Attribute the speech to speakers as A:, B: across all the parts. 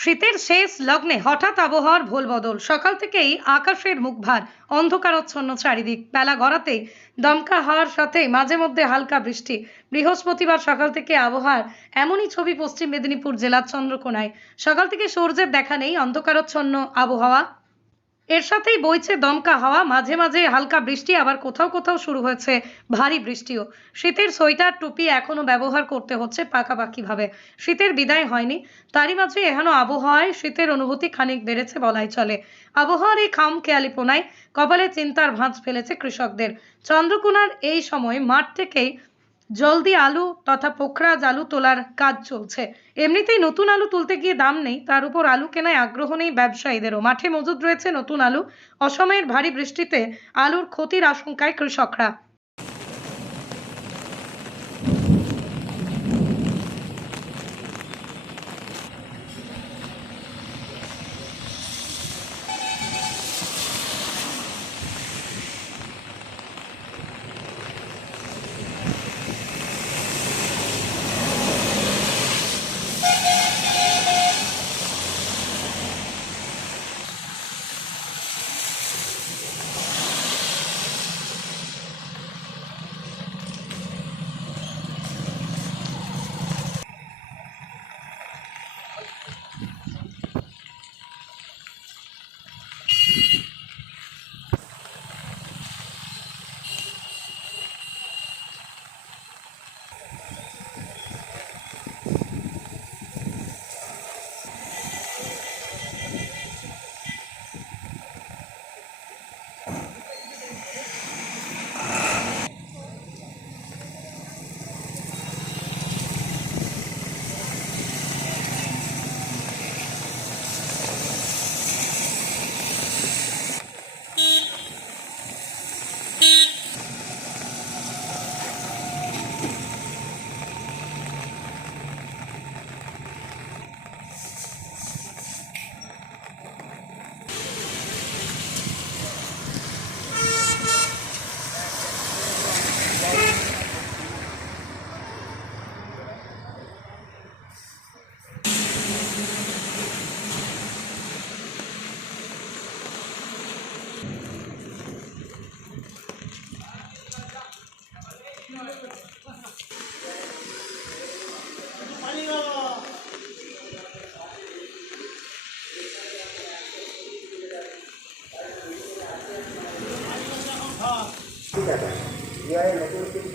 A: শীতের শেষ লগ্নে হঠাৎ আবহাওয়ার ভোল বদল সকাল থেকেই আকাশের মুখ ভার অন্ধকারচ্ছন্ন চারিদিক। বেলা গড়াতে দমকা হওয়ার সাথে মাঝে মধ্যে হালকা বৃষ্টি। বৃহস্পতিবার সকাল থেকে আবহাওয়ার এমনই ছবি পশ্চিম মেদিনীপুর জেলার চন্দ্রকোনায়। সকাল থেকে সূর্যের দেখা নেই, অন্ধকারচ্ছন্ন আবহাওয়া। এর সাথেই বইছে দমকা হাওয়া, মাঝে মাঝে হালকা বৃষ্টি, আবার কোথাও কোথাও শুরু হয়েছে ভারী বৃষ্টিও। শীতের সোয়েটার, টুপি এখনও ব্যবহার করতে হচ্ছে পাকাপাকিভাবে। শীতের বিদায় হয়নি, তারই মাঝে এখনও আবহাওয়ায় শীতের অনুভূতি খানিক বেড়েছে বলাই চলে। আবহাওয়ার এই খাম খেয়ালিপোনায় কপালে চিন্তার ভাঁজ ফেলেছে কৃষকদের। চন্দ্রকোনার এই সময় মাঠ থেকেই জলদি আলু তথা পোখরাজ আলু তোলার কাজ চলছে। এমনিতেই নতুন আলু তুলতে গিয়ে দাম নেই, তার উপর আলু কেনায় আগ্রহ নেই ব্যবসায়ীদেরও। মাঠে মজুদ রয়েছে নতুন আলু। অসময়ের ভারী বৃষ্টিতে আলুর ক্ষতির আশঙ্কায় কৃষকরা।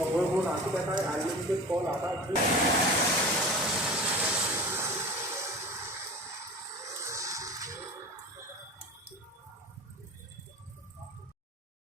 B: সিম আশি টাকায় আনলিমিটেড কল আঠাশ